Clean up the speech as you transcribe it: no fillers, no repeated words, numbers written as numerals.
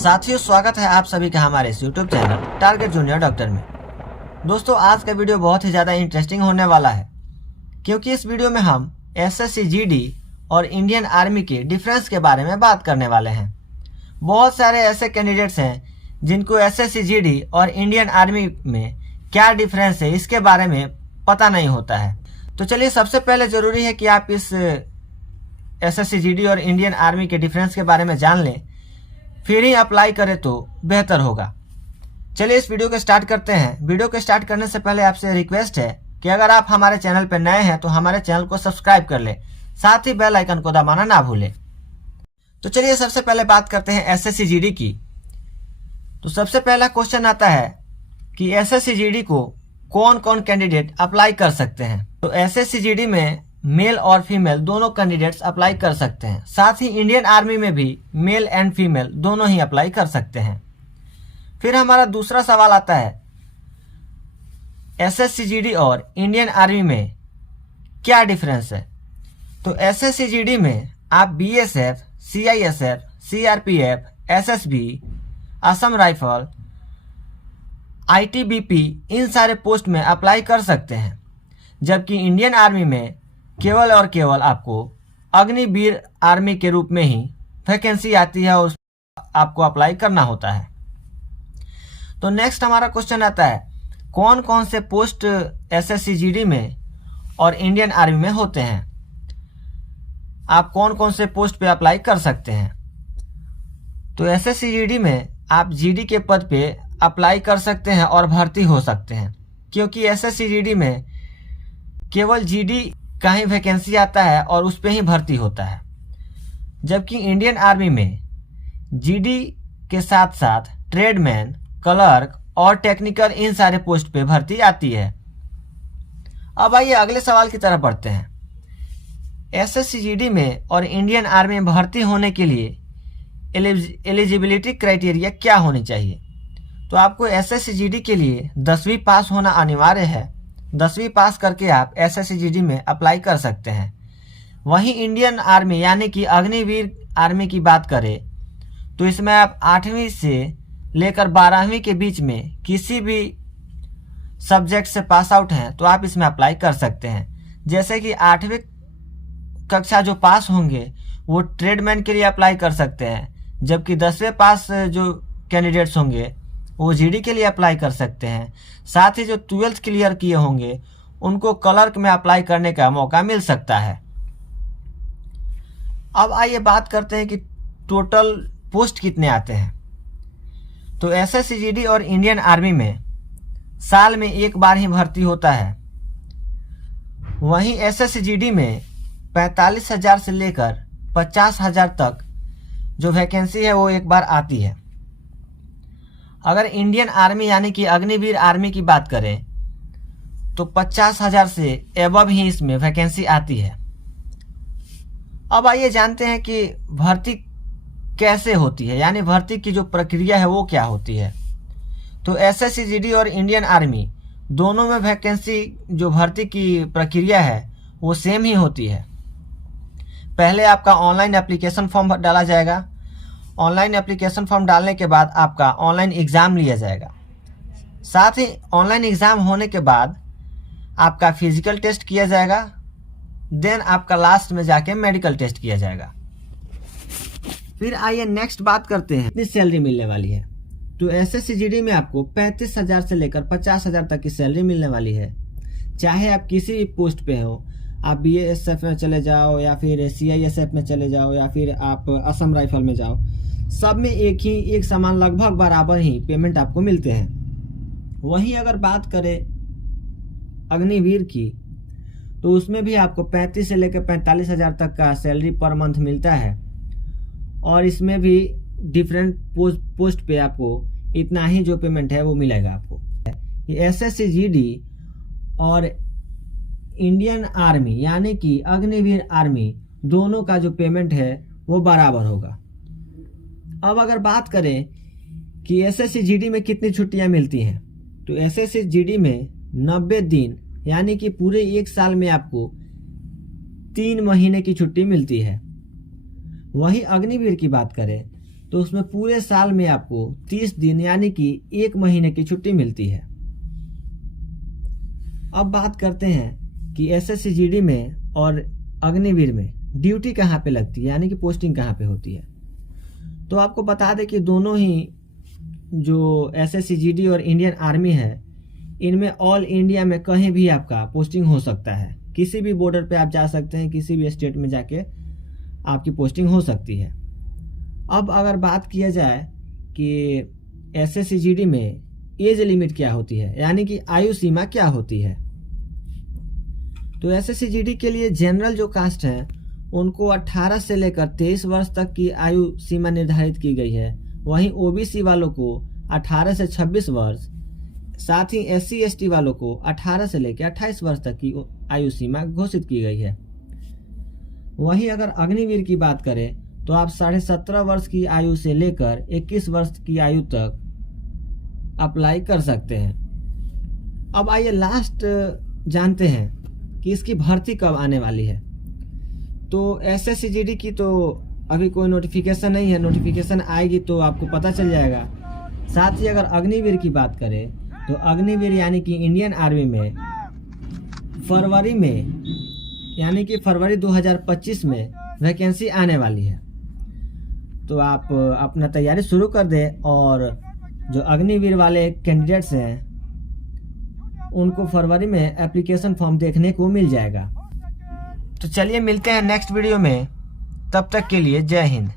साथियों, स्वागत है आप सभी का हमारे इस YouTube channel target junior doctor में। दोस्तों, आज का वीडियो बहुत ही ज़्यादा इंटरेस्टिंग होने वाला है, क्योंकि इस वीडियो में हम एसएससी जीडी और इंडियन आर्मी के डिफरेंस के बारे में बात करने वाले हैं। बहुत सारे ऐसे कैंडिडेट्स हैं जिनको एसएससी जीडी और इंडियन आर्मी में क्या डिफरेंस है इसके बारे में पता नहीं होता है। तो चलिए, सबसे पहले ज़रूरी है कि आप इस एसएससी जीडी और इंडियन आर्मी के डिफरेंस के बारे में जान लें, फिर ही अप्लाई करें तो बेहतर होगा। चलिए इस वीडियो को स्टार्ट करते हैं। वीडियो को स्टार्ट करने से पहले आपसे रिक्वेस्ट है कि अगर आप हमारे चैनल पर नए हैं तो हमारे चैनल को सब्सक्राइब कर लें, साथ ही बेल आइकन को दबाना ना भूलें। तो चलिए सबसे पहले बात करते हैं एसएससी जीडी की। तो सबसे पहला क्वेश्चन आता है कि एसएससी जीडी को कौन कौन कैंडिडेट अप्लाई कर सकते हैं। तो एसएससी जीडी में मेल और फीमेल दोनों कैंडिडेट्स अप्लाई कर सकते हैं। साथ ही इंडियन आर्मी में भी मेल एंड फीमेल दोनों ही अप्लाई कर सकते हैं। फिर हमारा दूसरा सवाल आता है, एसएससी जीडी और इंडियन आर्मी में क्या डिफरेंस है। तो एसएससी जीडी में आप BSF, CISF, CRPF, SSB, Assam rifle, ITBP इन सारे पोस्ट में अप्लाई कर सकते हैं, जबकि इंडियन आर्मी में केवल और केवल आपको अग्निवीर आर्मी के रूप में ही वैकेंसी आती है और आपको अप्लाई करना होता है। तो नेक्स्ट हमारा क्वेश्चन आता है, कौन कौन से पोस्ट एसएससी जीडी में और इंडियन आर्मी में होते हैं। आप कौन कौन से पोस्ट पे अप्लाई कर सकते हैं। तो एसएससी जीडी में आप जीडी के पद पे अप्लाई कर सकते हैं और भर्ती हो सकते हैं, क्योंकि एसएससी जीडी में केवल जीडी का ही वैकेंसी आता है और उस पे ही भर्ती होता है, जबकि इंडियन आर्मी में जीडी के साथ साथ ट्रेडमैन, क्लर्क और टेक्निकल इन सारे पोस्ट पे भर्ती आती है। अब आइए अगले सवाल की तरफ बढ़ते हैं। एसएससी जीडी में और इंडियन आर्मी में भर्ती होने के लिए एलिजिबिलिटी क्राइटेरिया क्या होनी चाहिए। तो आपको एसएससी जीडी के लिए 10वीं पास होना अनिवार्य है। 10वीं पास करके आप एसएससी जीडी में अप्लाई कर सकते हैं। वहीं इंडियन आर्मी यानी कि अग्निवीर आर्मी की बात करें तो इसमें आप 8वीं से लेकर 12वीं के बीच में किसी भी सब्जेक्ट से पास आउट हैं तो आप इसमें अप्लाई कर सकते हैं। जैसे कि 8वीं कक्षा जो पास होंगे वो ट्रेडमैन के लिए अप्लाई कर सकते हैं, जबकि 10वें पास जो कैंडिडेट्स होंगे वो जीडी के लिए अप्लाई कर सकते हैं। साथ ही जो 12th क्लियर किए होंगे उनको क्लर्क में अप्लाई करने का मौका मिल सकता है। अब आइए बात करते हैं कि टोटल पोस्ट कितने आते हैं। तो एसएससी जीडी और इंडियन आर्मी में साल में एक बार ही भर्ती होता है। वहीं एसएससी जीडी में 45,000 से लेकर 50,000 तक जो वैकेंसी है वो एक बार आती है। अगर इंडियन आर्मी यानी कि अग्निवीर आर्मी की बात करें तो 50,000 से एबव ही इसमें वैकेंसी आती है। अब आइए जानते हैं कि भर्ती कैसे होती है, यानी भर्ती की जो प्रक्रिया है वो क्या होती है। तो एसएससी जीडी और इंडियन आर्मी दोनों में वैकेंसी जो भर्ती की प्रक्रिया है वो सेम ही होती है। पहले आपका ऑनलाइन एप्लीकेशन फॉर्म डाला जाएगा। ऑनलाइन एप्लीकेशन फॉर्म डालने के बाद आपका ऑनलाइन एग्ज़ाम लिया जाएगा। साथ ही ऑनलाइन एग्ज़ाम होने के बाद आपका फिजिकल टेस्ट किया जाएगा। देन आपका लास्ट में जाके मेडिकल टेस्ट किया जाएगा। फिर आइए नेक्स्ट बात करते हैं कितनी सैलरी मिलने वाली है। तो एसएससी जीडी में आपको 35,000 से लेकर 50,000 तक की सैलरी मिलने वाली है। चाहे आप किसी भी पोस्ट पे हो, आप बीएसएफ में चले जाओ या फिर सीआईएसएफ में चले जाओ या फिर आप असम राइफल में जाओ, सब में एक समान लगभग बराबर ही पेमेंट आपको मिलते हैं। वहीं अगर बात करें अग्निवीर की तो उसमें भी आपको 35 से लेकर 45,000 तक का सैलरी पर मंथ मिलता है, और इसमें भी डिफरेंट पोस्ट पे आपको इतना ही जो पेमेंट है वो मिलेगा आपको। एसएससी जीडी और इंडियन आर्मी यानी कि अग्निवीर आर्मी दोनों का जो पेमेंट है वो बराबर होगा। अब अगर बात करें कि एसएससी जीडी में कितनी छुट्टियां मिलती हैं, तो एसएससी जीडी में 90 दिन यानी कि पूरे एक साल में आपको 3 महीने की छुट्टी मिलती है। वहीं अग्निवीर की बात करें तो उसमें पूरे साल में आपको 30 दिन यानी कि 1 महीने की छुट्टी मिलती है। अब बात करते हैं कि एसएससी-जीडी में और अग्निवीर में ड्यूटी कहाँ पे लगती है, यानी कि पोस्टिंग कहाँ पे होती है। तो आपको बता दें कि दोनों ही जो एसएससी-जीडी और इंडियन आर्मी है, इनमें ऑल इंडिया में कहीं भी आपका पोस्टिंग हो सकता है। किसी भी बॉर्डर पे आप जा सकते हैं, किसी भी स्टेट में जाके आपकी पोस्टिंग हो सकती है। अब अगर बात किया जाए कि एसएससी-जीडी में एज लिमिट क्या होती है, यानी कि आयु सीमा क्या होती है, तो एसएससी-जीडी के लिए जनरल जो कास्ट है उनको 18 से लेकर 23 वर्ष तक की आयु सीमा निर्धारित की गई है। वहीं ओबीसी वालों को 18 से 26 वर्ष, साथ ही SC/ST वालों को 18 से लेकर 28 वर्ष तक की आयु सीमा घोषित की गई है। वहीं अगर अग्निवीर की बात करें तो आप 17.5 वर्ष की आयु से लेकर 21 वर्ष की आयु तक अप्लाई कर सकते हैं। अब आइए लास्ट जानते हैं कि इसकी भर्ती कब आने वाली है। तो एसएससी-जीडी की तो अभी कोई नोटिफिकेशन नहीं है, नोटिफिकेशन आएगी तो आपको पता चल जाएगा। साथ ही अगर अग्निवीर की बात करें तो अग्निवीर यानी कि इंडियन आर्मी में फरवरी में, यानी कि फरवरी 2025 में वैकेंसी आने वाली है। तो आप अपना तैयारी शुरू कर दें और जो अग्निवीर वाले कैंडिडेट्स हैं उनको फरवरी में एप्लीकेशन फॉर्म देखने को मिल जाएगा। तो चलिए मिलते हैं नेक्स्ट वीडियो में, तब तक के लिए जय हिंद।